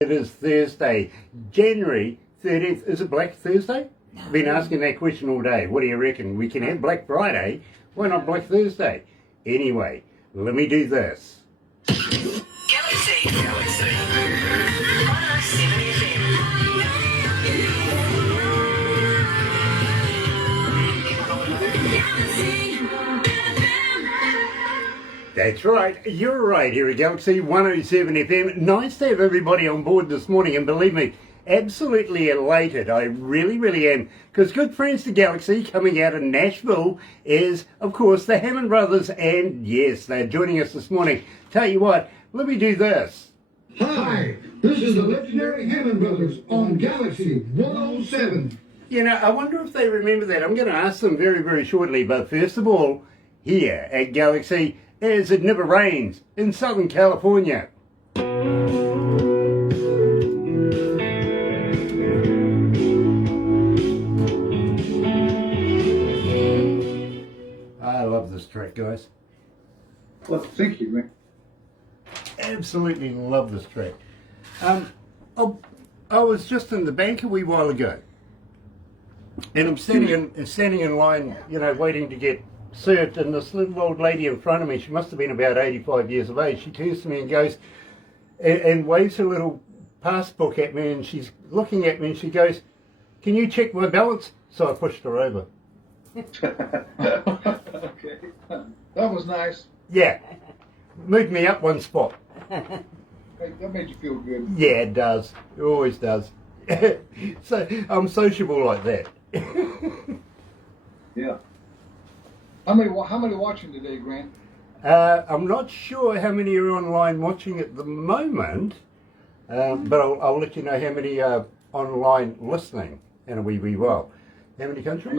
It is Thursday, January 13th. Is it Black Thursday? I've been asking that question all day. What do you reckon? We can have Black Friday. Why not Black Thursday? Anyway, let me do this. Galaxy 107fm. That's right, you're right here at Galaxy 107 FM. Nice to have everybody on board this morning, and believe me, absolutely elated. I really am, because good friends to Galaxy coming out of Nashville is, of course, the Hammond Brothers, and yes, they're joining us this morning. Tell you what, let me do this. Hi, this is the legendary Hammond Brothers on Galaxy 107. You know, I wonder if they remember that. I'm going to ask them very shortly, but first of all, here at Galaxy, as it never rains in Southern California. I love this track, guys. Well, thank you, man. Absolutely love this track. I was just in the bank a wee while ago, and I'm standing in line, you know, waiting to get served, and this little old lady in front of me, she must have been about 85 years of age, she turns to me and goes, and waves her little passbook at me, and she's looking at me and she goes, "Can you check my balance?" So I pushed her over. Okay. That was nice. Yeah, moved me up one spot. That made you feel good. Yeah, it does. It always does. So I'm sociable like that. Yeah. How many watching today, Grant? I'm not sure how many are online watching at the moment, but I'll let you know how many are online listening in a wee while. How many countries?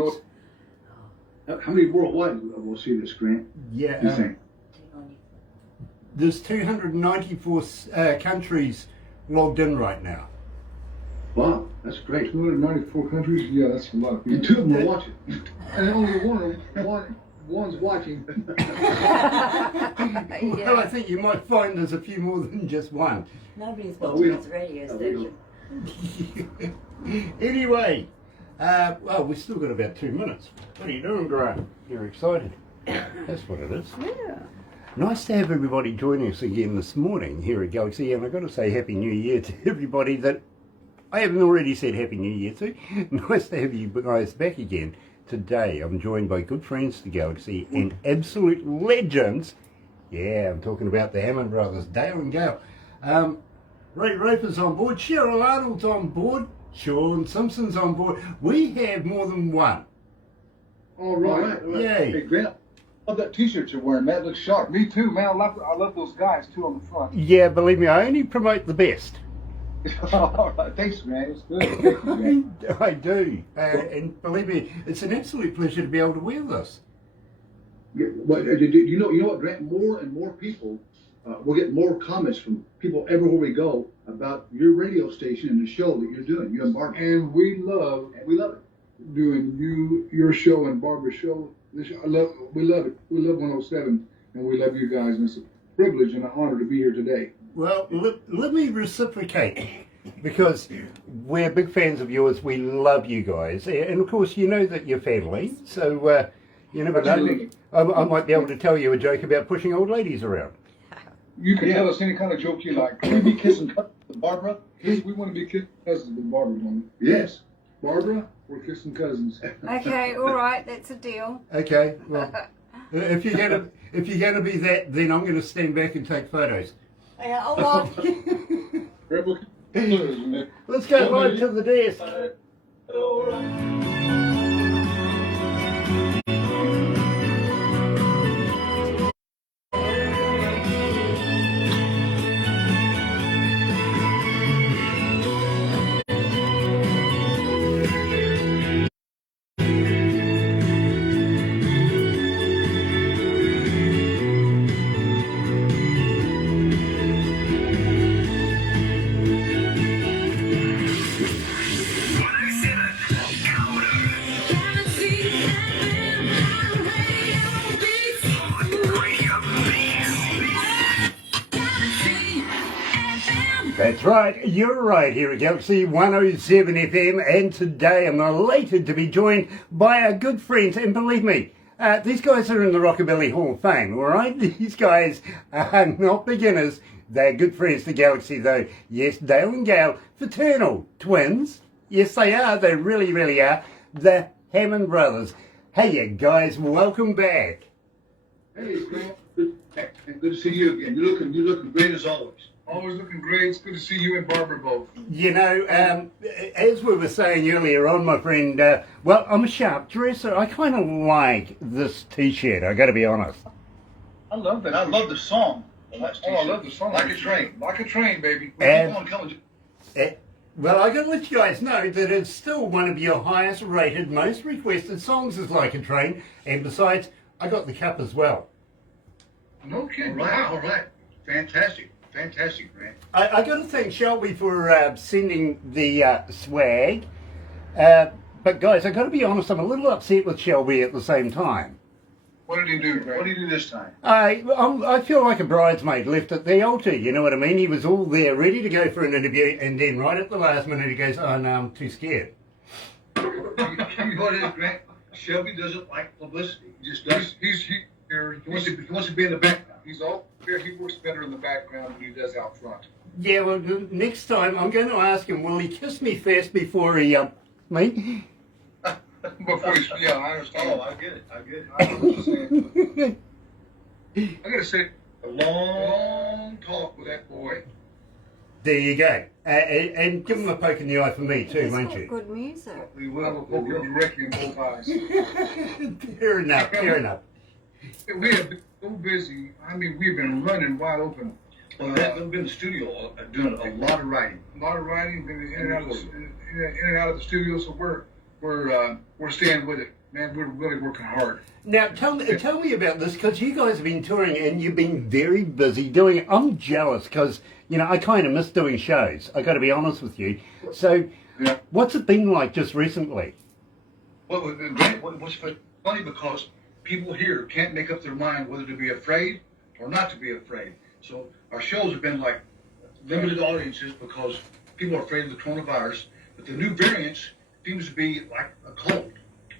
How many worldwide will see this, Grant? Yeah, You think? there's 294 countries logged in right now. Wow, that's great. 294 countries? Yeah, that's a lot of people. And two of them are watching. And only one's watching. Well, I think you might find there's a few more than just one. Nobody's Oh, watching we this radio station. Anyway, well, we've still got about 2 minutes. What are you doing, Grant? You're excited. That's what it is. Yeah. Nice to have everybody joining us again this morning here at Galaxy, and I've got to say Happy New Year to everybody that I haven't already said Happy New Year to. Nice to have you guys back again. Today I'm joined by good friends to Galaxy and absolute legends. Yeah, I'm talking about the Hammond Brothers, Dale and Gail. Ray Roper's on board, Cheryl Arnold's on board, Sean Simpson's on board. We have more than one. All right. Yay. Hey, Grant, I love that t-shirt you're wearing, man. It looks sharp. Me too, man. I love those guys, too, on the front. Yeah, believe me, I only promote the best. All right. Thanks, man. It's good. Thank you, man. I do. And believe me, it's an absolute pleasure to be able to wear this. Yeah, but you know what, Grant? More and more people, we'll get more comments from people everywhere we go about your radio station and the show that you're doing. You and Barbara. And we love We love it. doing your show and Barbara's show. We love it. We love 107, and we love you guys. And it's a privilege and an honor to be here today. Well, let me reciprocate, because we're big fans of yours. We love you guys. And of course, you know that you're family. So, you never know. I might be able to tell you a joke about pushing old ladies around. You can tell us any kind of joke you like. Can we be kissing cousins with Barbara? We want to be kissing cousins with Barbara, don't we? Yes. Barbara, we're kissing cousins. Okay, all right, that's a deal. Okay. Well, if you're gonna be that, then I'm gonna stand back and take photos. Yeah, oh, well. Rebel. Let's go live to the desk. That's right, you're right here at Galaxy 107 FM, and today I'm elated to be joined by our good friends, and believe me, these guys are in the Rockabilly Hall of Fame, alright? These guys are not beginners, they're good friends to Galaxy though. Yes, Dale and Gail, fraternal twins. Yes, they are, they really, really are. The Hammond Brothers. Hey you guys, welcome back. Hey, Grant. Good to see you again. You're looking great as always. Always looking great. It's good to see you and Barbara both. You know, as we were saying earlier on, my friend, well, I'm a sharp dresser. I kind of like this T-shirt, I got to be honest. I love that. I love the song. I love the song. Like a train. Like a train, baby. And- Keep on coming. Well, I got to let you guys know that it's still one of your highest rated, most requested songs is Like a Train, and besides, I got the cup as well. No kidding. All right. Fantastic, Grant. I got to thank Shelby for sending the swag, but guys, I got to be honest, I'm a little upset with Shelby at the same time. What did he do, Grant? What do you do this time? I feel like a bridesmaid left at the altar, you know what I mean? He was all there, ready to go for an interview, and then right at the last minute he goes, oh no, I'm too scared. You know what it is, Grant? Shelby doesn't like publicity. He just does. He wants to be in the background. He's all there. He works better in the background than he does out front. Yeah, well, next time I'm going to ask him, will he kiss me first before he, me? Before he's, yeah, I understand. Oh, I get it. I know what you're saying. I gotta say, a long talk with that boy. There you go. And give him a poke in the eye for me too, It's won't got you? good music. We will poke him directly in both eyes. Fair enough, fair enough. We have been so busy. I mean, we've been running wide open. Well, I've been in the studio doing a lot of writing. A lot of writing, been in and out of the studio. So we're staying with it, man. We're really working hard. Now, tell me about this, because you guys have been touring and you've been very busy doing it. I'm jealous because, you know, I kind of miss doing shows. I got to be honest with you. So, Yeah. what's it been like just recently? Well, Grant, what's funny because people here can't make up their mind whether to be afraid or not to be afraid. So our shows have been like limited audiences because people are afraid of the coronavirus. But the new variants seems to be like a cold.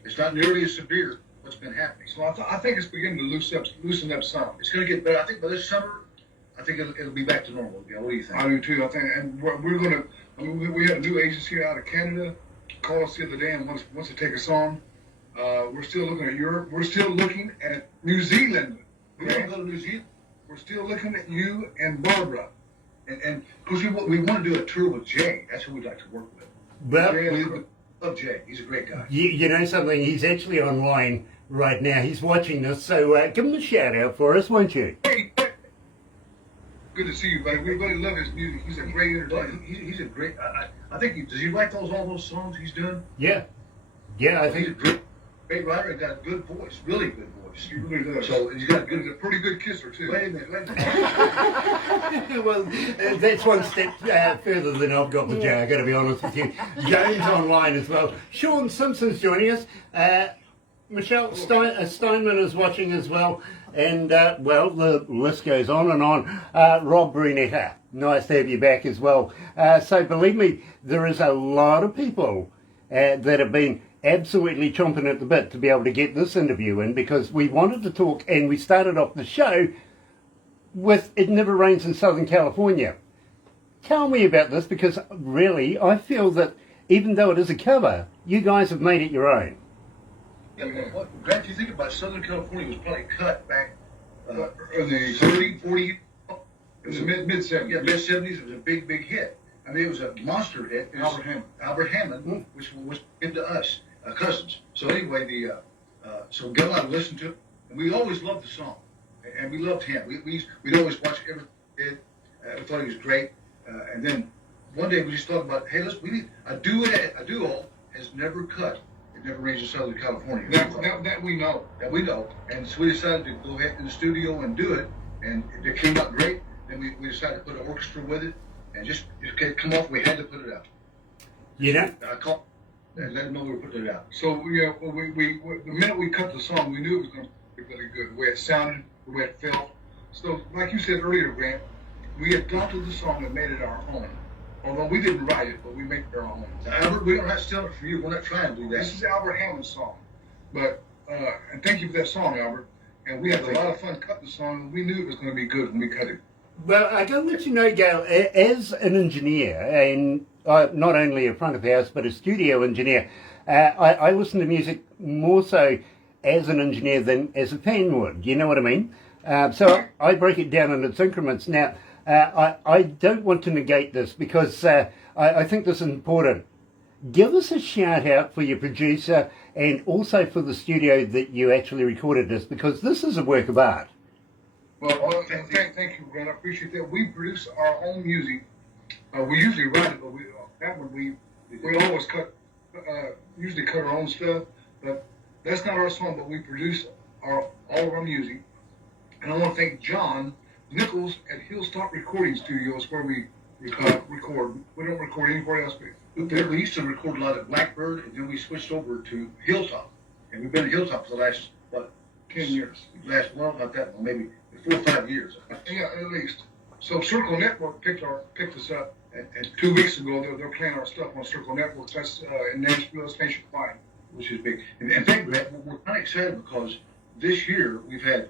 It's not nearly as severe what's been happening. So I think it's beginning to loosen up some. It's going to get better. I think by this summer, I think it'll be back to normal. Yeah, what do you think? I do too. I think, and we're gonna. I mean, we had a new agency out of Canada call us the other day and wants to take us on. We're still looking at Europe. We're still looking at New Zealand. We don't go to New Zealand. We're still looking at you and Barbara. And because we want to do a tour with Jay. That's who we'd like to work with. Well, Yeah. We love Jay. He's a great guy. you know something? He's actually online right now. He's watching this, so give him a shout out for us, won't you? Hey, good to see you, buddy. We really love his music. He's a great Well, entertainer. he's a great. I think does he write all those songs he's doing? Yeah. Yeah, I He's a think. great writer. He got a good voice, really good voice. He really does. So he's got He's good. a pretty good kisser too. Wait a minute. Well, that's one step further than I've got with Joe, I got to be honest with you. Joan's online as well. Sean Simpson's joining us. Michelle Steinman is watching as well. And, well, the list goes on and on. Rob Brunetta, nice to have you back as well. So believe me, there is a lot of people that have been absolutely chomping at the bit to be able to get this interview in, because we wanted to talk, and we started off the show with It Never Rains in Southern California. Tell me about this, because really I feel that even though it is a cover, you guys have made it your own. Yeah, Grant, you think about Southern California was probably cut back In the 30, 40. it was the mid 70s. Yeah, mid 70s. It was a big hit. I mean, it was a monster hit. It was Albert Hammond. Albert Hammond, which was into us, cousins. So anyway, so we got a lot to listen to, and we always loved the song, and we loved him. We'd always watch everything he did. We thought he was great. And then one day we just thought about, hey, we need a duo has never cut. It Never Rains in Southern California. That we know. That we know. And so we decided to go ahead in the studio and do it, and it came out great. Then we decided to put an orchestra with it, and just it come off. We had to put it out. You know? I called and let them know we were putting it out. So yeah, we the minute we cut the song, we knew it was going to be really good. The way it sounded, the way it felt. So like you said earlier, Grant, we adopted the song and made it our own. Although we didn't write it, but we make it our own. Now, Albert, we don't have to steal it from you. We're not trying to do that. This is Albert Hammond's song. But, and thank you for that song, Albert. And we had a lot of fun cutting the song. We knew it was going to be good when we cut it. Well, I got to let you know, Gail, as an engineer, and not only a front of house, but a studio engineer, I listen to music more so as an engineer than as a fan would. You know what I mean? So I break it down in its increments. Now, I don't want to negate this because I think this is important. Give us a shout out for your producer and also for the studio that you actually recorded this, because this is a work of art. Well, thank you, Grant. I appreciate that. We produce our own music. We usually write it, but we always usually cut our own stuff. But that's not our song, but we produce all of our music. And I want to thank John Nichols at Hillstop Recording Studios, where we record. We don't record anywhere else. We used to record a lot at Blackbird, and then we switched over to Hilltop. And we've been at Hilltop for the last, 10 years. Not that long, maybe 4 or 5 years. Yeah, at least. So Circle Network picked us up, and 2 weeks ago they're playing our stuff on Circle Network. That's in Nashville, it's nationwide. Which is big. And in fact, we're kind of excited because this year we've had,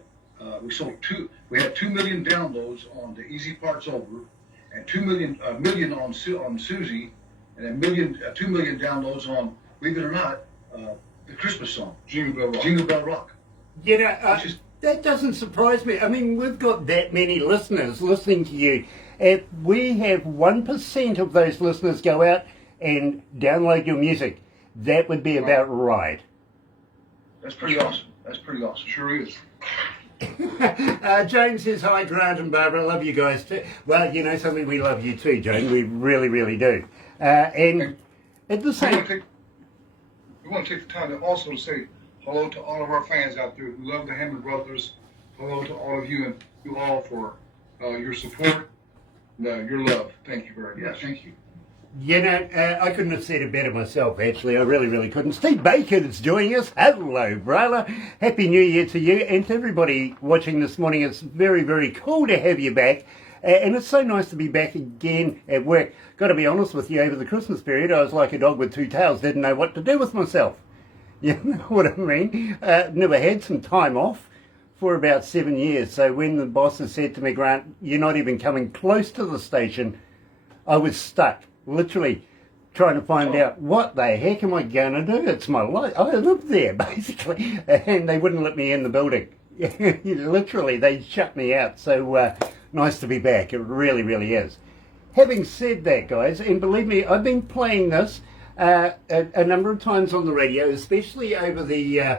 we had 2 million downloads on the Easy Parts Over, and 2 million on Susie, and 2 million downloads on, believe it or not, the Christmas song, Jingle Bell Rock. Jingle Bell Rock. You know, that doesn't surprise me. I mean, we've got that many listeners listening to you. If we have 1% of those listeners go out and download your music, that would be about right. That's pretty awesome. That's pretty awesome. Sure is. Jane says, hi, Grant and Barbara, I love you guys too. Well, you know something, we love you too, Jane. We really, really do. And at the same... We want to take the time to also say hello to all of our fans out there who love the Hammond Brothers. Hello to all of you and you all for your support and your love. Thank you very much. Yeah, thank you. You know, I couldn't have said it better myself, actually. I really, really couldn't. Steve Bacon is joining us. Hello, brother. Happy New Year to you and to everybody watching this morning. It's very, very cool to have you back. And it's so nice to be back again at work. Got to be honest with you, over the Christmas period, I was like a dog with two tails. Didn't know what to do with myself. You know what I mean? Never had some time off for about 7 years. So when the bosses said to me, Grant, you're not even coming close to the station, I was stuck. Literally trying to find out what the heck am I going to do? It's my life. I live there, basically. And they wouldn't let me in the building. Literally, they shut me out. So nice to be back. It really, really is. Having said that, guys, and believe me, I've been playing this a number of times on the radio, especially over the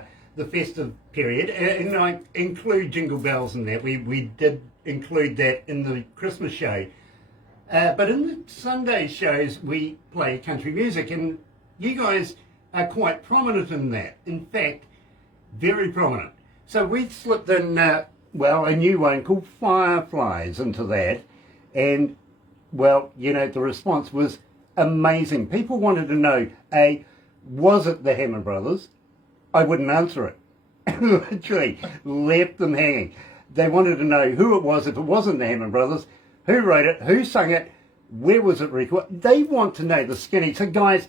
festive period. And I include Jingle Bells in that. We did include that in the Christmas show. But in the Sunday shows, we play country music, and you guys are quite prominent in that. In fact, very prominent. So we slipped in, a new one called Fireflies into that, and, well, you know, the response was amazing. People wanted to know, was it the Hammond Brothers? I wouldn't answer it. Literally, left them hanging. They wanted to know who it was if it wasn't the Hammond Brothers. Who wrote it? Who sung it? Where was it recorded? They want to know the skinny. So, guys,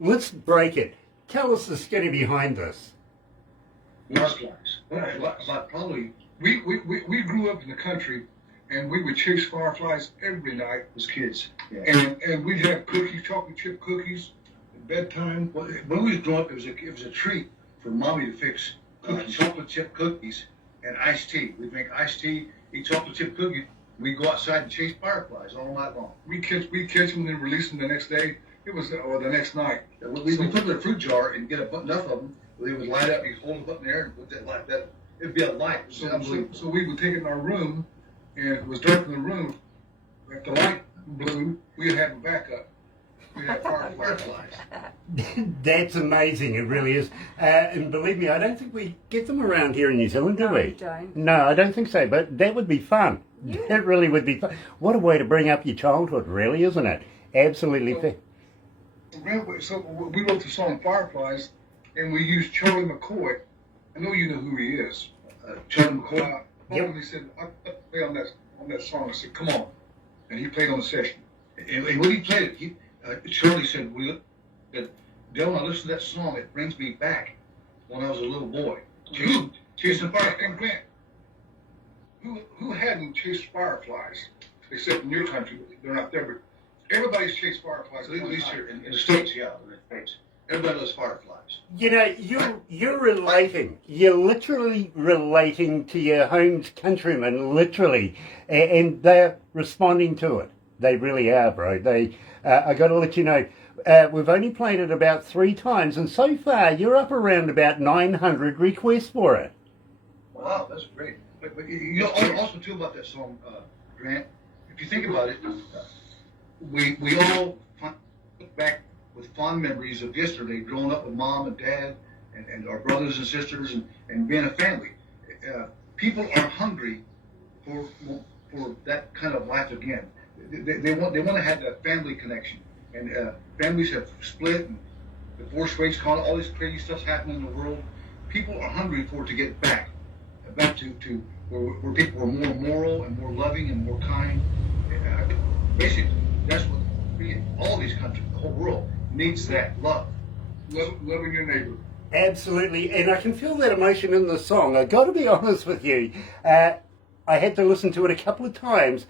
let's break it. Tell us the skinny behind this. Fireflies. Probably. We grew up in the country, and we would chase fireflies every night as kids. Yeah. And we'd have cookies, chocolate chip cookies at bedtime. When we was growing up, it was a treat for Mommy to fix chocolate chip cookies and iced tea. We'd make iced tea, eat chocolate chip cookies. We'd go outside and chase fireflies all night long. We'd catch them and then release them the next day. It was, or the next night. We put them in a fruit jar and get enough of them. They would light up. You hold them up in the air and put that like that. It'd be a light. So we would take it in our room, and if it was dark in the room, if the light blew, we'd have a backup. We'd have fireflies. That's amazing. It really is. And believe me, I don't think we get them around here in New Zealand, do we? We don't. No, I don't think so. But that would be fun. Yeah. That really would be fun. What a way to bring up your childhood, really, isn't it? Absolutely. So we wrote the song Fireflies, and we used Charlie McCoy. I know you know who he is. Charlie McCoy. He said, I play on that song. I said, come on. And he played on the session. And when he played it, Shirley said, Dylan, I listen to that song, it brings me back when I was a little boy. Chasing fire. And Grant, who hadn't chased fireflies? Except in your country, they're not there, but everybody's chased fireflies. At least here in the States, yeah, in the States. Everybody loves fireflies. You know, you're relating. You're literally relating to your home countrymen, literally, and they're responding to it. They really are, bro. I got to let you know, we've only played it about 3 times, and so far you're up around about 900 requests for it. Wow, that's great. But you know, also too about that song, Grant. If you think about it, we all look back with fond memories of yesterday, growing up with mom and dad and our brothers and sisters and being a family. People are hungry for that kind of life again. They want to have that family connection. And families have split and divorce rates, all this crazy stuff's happening in the world. People are hungry for it to get back to where people are more moral and more loving and more kind. Basically, that's what all these countries, the whole world, needs that love. Loving your neighbor. Absolutely, and I can feel that emotion in the song. I got to be honest with you. I had to listen to it a couple of times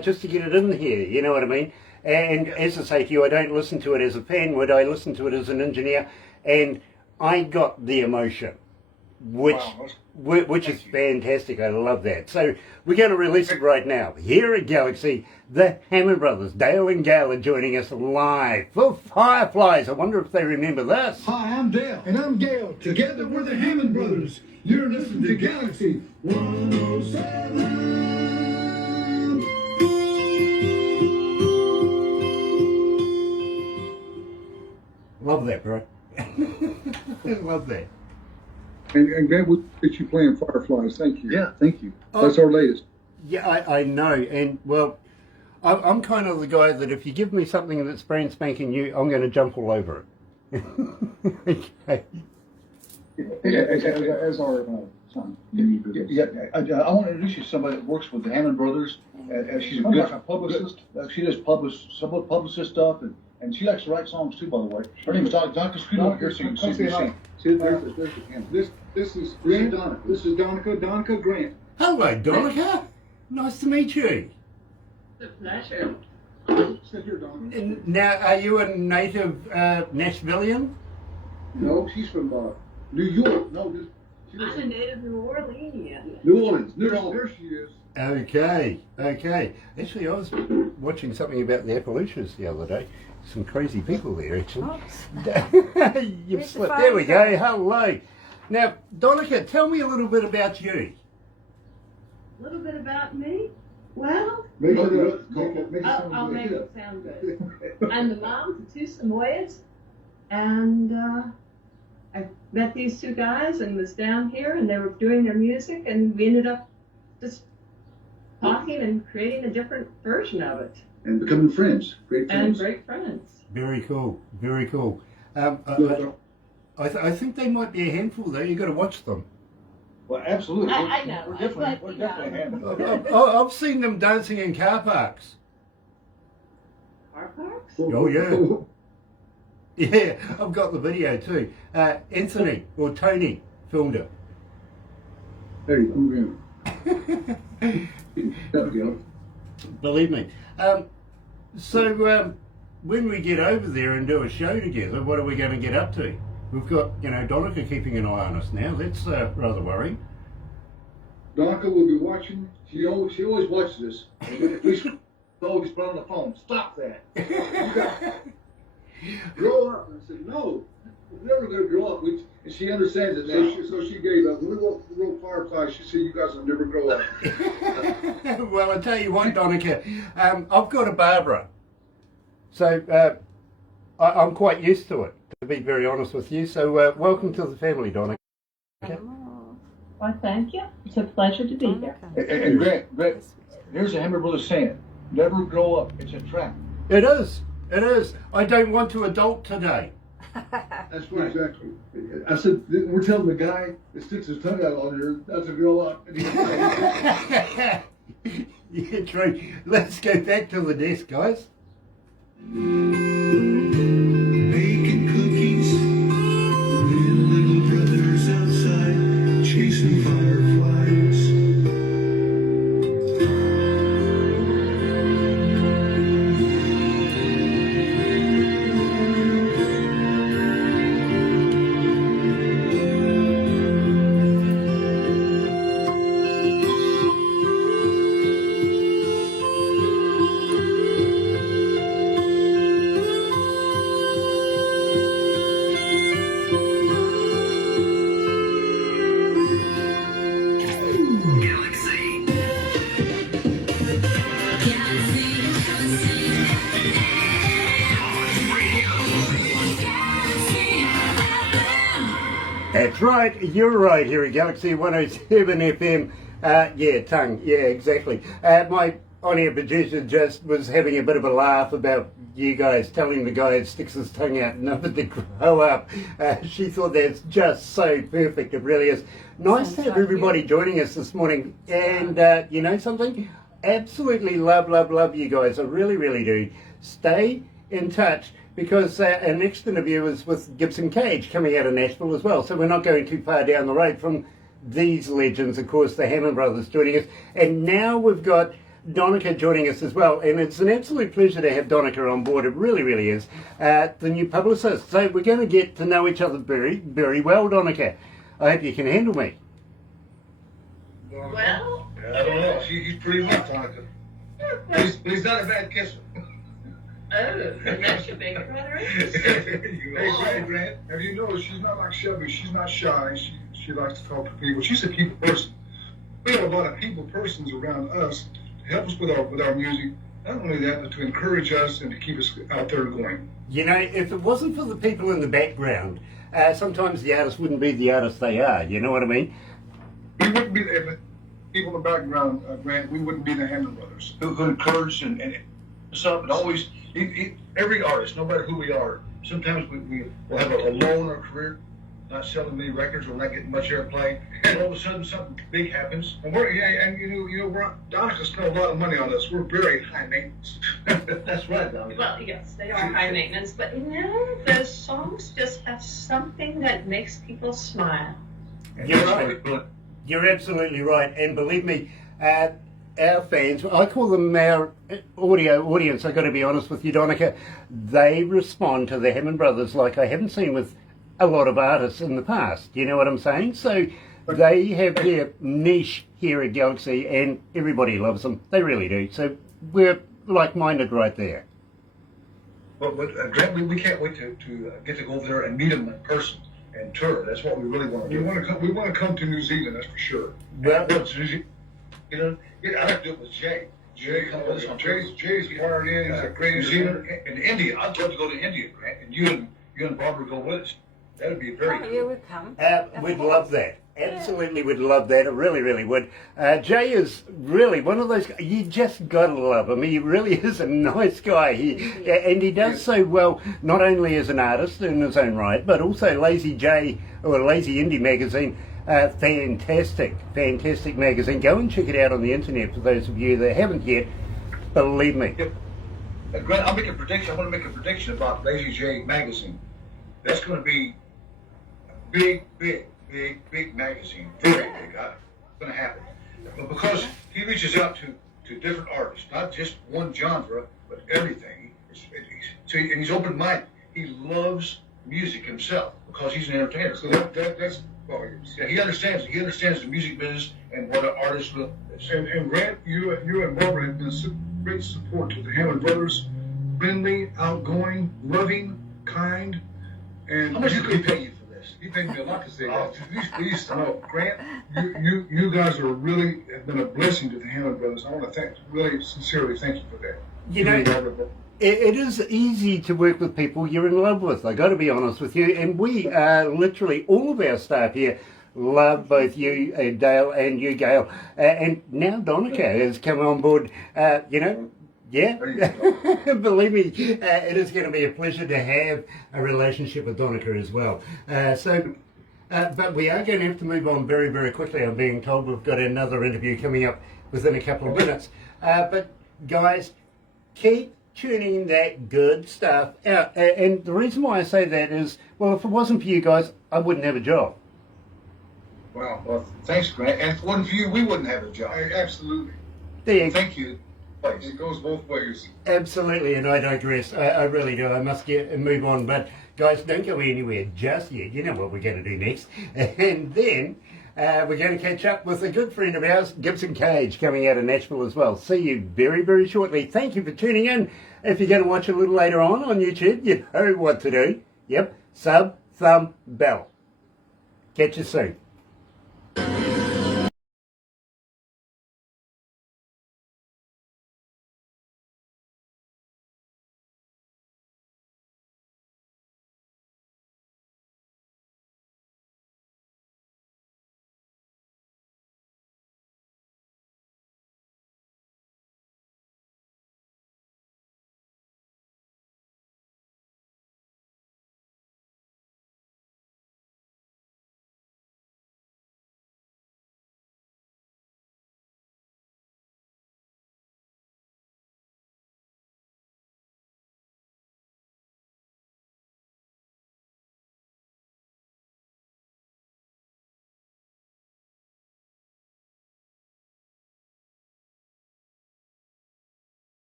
just to get it in here, you know what I mean? And as I say to you, I don't listen to it as a fan, would I listen to it as an engineer? And I got the emotion, which is fantastic. I love that. So we're going to release it right now. Here at Galaxy, the Hammond Brothers, Dale and Gail, are joining us live for Fireflies. I wonder if they remember this. Hi, I'm Dale. And I'm Gail. Together we're the Hammond Brothers. You're listening to Galaxy 107. Love that, bro. Love that. And Grant, we'll get you playing Fireflies. Thank you. Yeah, thank you. That's our latest. Yeah, I know. And, well, I'm kind of the guy that if you give me something that's brand spanking new, I'm going to jump all over it. Okay. As our son. Yeah, I want to introduce you to somebody that works with the Hammond Brothers. She's a good publicist. She does some publicist stuff, and she likes to write songs too, by the way. Her name's Dr. Scoot up here, so you can see. There's the camera. This is Grant. This is Donica. Donica Grant. Hello, Donica. Nice to meet you. The pleasure. Sit here, Donica. And now, are you a native Nashvilleian? No, she's from New York. No, I'm a native New Orleanian. New Orleans. There she is. Okay. Actually, I was watching something about the Appalachians the other day. Some crazy people there, actually. You've Here's the slipped. phone. There we go. Hello. Now, Donica, tell me a little bit about you. A little bit about me. Well, Make I'll it make it sound good. I'm the mom to 2 Samoyeds, and I met these 2 guys and was down here, and they were doing their music, and we ended up just talking and creating a different version of it. And becoming friends. Great And friends. great friends. Very cool. Very cool. I think they might be a handful, though. You've got to watch them. Well, absolutely. I know. We're I was like, definitely a Hammond. I've seen them dancing in car parks. Car parks? Oh, yeah. Yeah, I've got the video too. Anthony, or Tony, filmed it. There you go. Believe me. So when we get over there and do a show together, what are we going to get up to? We've got, Donica keeping an eye on us now. That's rather worrying. Donica will be watching. She always watches this. If we always put on the phone, stop that. Grow up. I said, no, we're never going to grow up. And she understands it now. So she gave up. When we wrote Fireflies, she said, you guys will never grow up. Well, I tell you what, Donica, I've got a Barbara. So I'm quite used to it, to be very honest with you. So welcome to the family, Donica. Well, thank you. It's a pleasure to be here. And Grant, here's the Hammond Brothers saying, never grow up. It's a trap. It is. I don't want to adult today. That's right. Exactly. I said, we're telling the guy that sticks his tongue out on here, that's a grow up. Yeah, true. Let's go back to the desk, guys. Baking cookies, little brothers outside chasing fireflies. That's right, you're right here at Galaxy 107 FM. Yeah, tongue, yeah, exactly. My on-air producer just was having a bit of a laugh about you guys telling the guy that sticks his tongue out never to grow up. She thought that's just so perfect, it really is. Nice to have everybody joining us this morning. And you know something? Absolutely love you guys. I really, really do. Stay in touch, because our next interview is with Gibson Cage coming out of Nashville as well. So we're not going too far down the road from these legends, of course, the Hammond Brothers joining us. And now we've got Donica joining us as well. And it's an absolute pleasure to have Donica on board. It really, really is. The new publicist. So we're going to get to know each other very, very well, Donica. I hope you can handle me. Well, I don't know. He's pretty rough, Monica. But he's not a bad kisser. that makes your big brother interesting. Hey, Grant, have you noticed she's not like Shelby? She's not shy. She likes to talk to people. She's a people person. We have a lot of people persons around us to help us with our music. Not only that, but to encourage us and to keep us out there going. You know, if it wasn't for the people in the background, sometimes the artists wouldn't be the artists they are. You know what I mean? We wouldn't be the people in the background, Grant. We wouldn't be the Hammond Brothers. Who encourage and stuff, and always, every artist, no matter who we are, sometimes we will have a low in our career, not selling many records, we're not getting much airplay, and all of a sudden something big happens. And Donica spent a lot of money on us. We're very high maintenance. That's right, Donnie. Well, yes, they are high maintenance, but you know, the songs just have something that makes people smile. You're right. You're absolutely right. And believe me, our fans, I call them our audio audience, I've got to be honest with you, Donica, they respond to the Hammond Brothers like I haven't seen with a lot of artists in the past. You know what I'm saying? So they have their niche here at Galaxy and everybody loves them. They really do. So we're like-minded right there. But Grant, we can't wait to get to go over there and meet them in person and tour. That's what we really want to do. We want to come to New Zealand, that's for sure. Well, You know, I like to do it with Jay. Jay's wired in. He's a great New singer. Zealand and India. I'd love to go to India, Grant, and you and Barbara go with us. That'd be very cool. Yeah, we'd come. we'd love that. Absolutely would love that. I really, really would. Jay is really one of those, you just gotta love him. He really is a nice guy. And he does so well, not only as an artist in his own right, but also Lazy J, or Lazy Indie magazine. Fantastic magazine. Go and check it out on the internet for those of you that haven't yet. Believe me. Grant, I'll make a prediction. I want to make a prediction about Lazy J magazine. That's going to be a big magazine. Very big. It's going to happen. But because he reaches out to different artists, not just one genre, but everything. And he's open-minded. He loves music himself because he's an entertainer. So that's volumes. Yeah, he understands the music business and what an artist will. And Grant, you and Barbara have been great support to the Hammond Brothers. Friendly, outgoing, loving, kind. And How much did we pay you for this? He paid me a lot to say that. Please, no, Grant, you guys have been a blessing to the Hammond Brothers. I want to really sincerely thank you for that. You know, it is easy to work with people you're in love with. I got to be honest with you, and we literally all of our staff here love both you, Dale, and you, Gail, and now Donica has come on board. You know, yeah, believe me, it is going to be a pleasure to have a relationship with Donica as well. But we are going to have to move on very, very quickly. I'm being told we've got another interview coming up within a couple of minutes. But guys, keep churning that good stuff out. And the reason why I say that is, well, if it wasn't for you guys, I wouldn't have a job. Well, thanks, Grant. And if it wasn't for you, we wouldn't have a job. Absolutely. There you go. Thank you. Please. It goes both ways. Absolutely, and I digress. I really do. I must move on. But guys, don't go anywhere just yet. You know what we're going to do next. And then we're going to catch up with a good friend of ours, Gibson Cage, coming out of Nashville as well. See you very, very shortly. Thank you for tuning in. If you're going to watch a little later on YouTube, you know what to do. Yep, sub, thumb, bell. Catch you soon.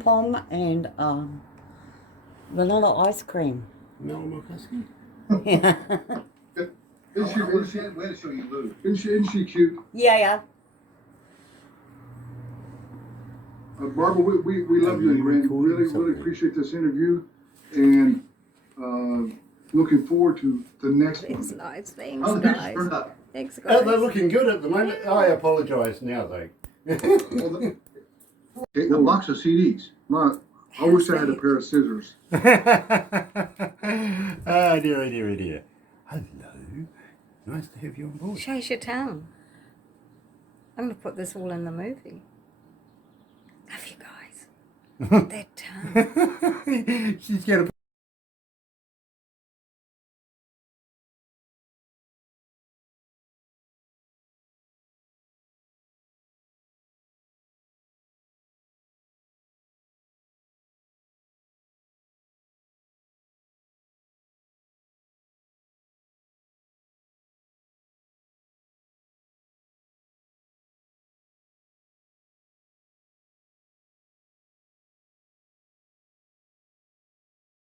Pom and vanilla ice cream. Mel McCuskey? Yeah. Where show you Lou? Isn't she cute? Yeah. Barbara, we love you and Grant. Really appreciate this interview, and looking forward to the next Thanks, one. guys. Thanks, guys. Thanks, Oh, they're guys. looking good at the moment. I apologise now, though. A box of CDs. I wish I had a pair of scissors. Oh, dear, oh, dear, oh, dear. Hello. Nice to have you on board. Chase your town. I'm going to put this all in the movie. Love you guys. That tongue. She's going to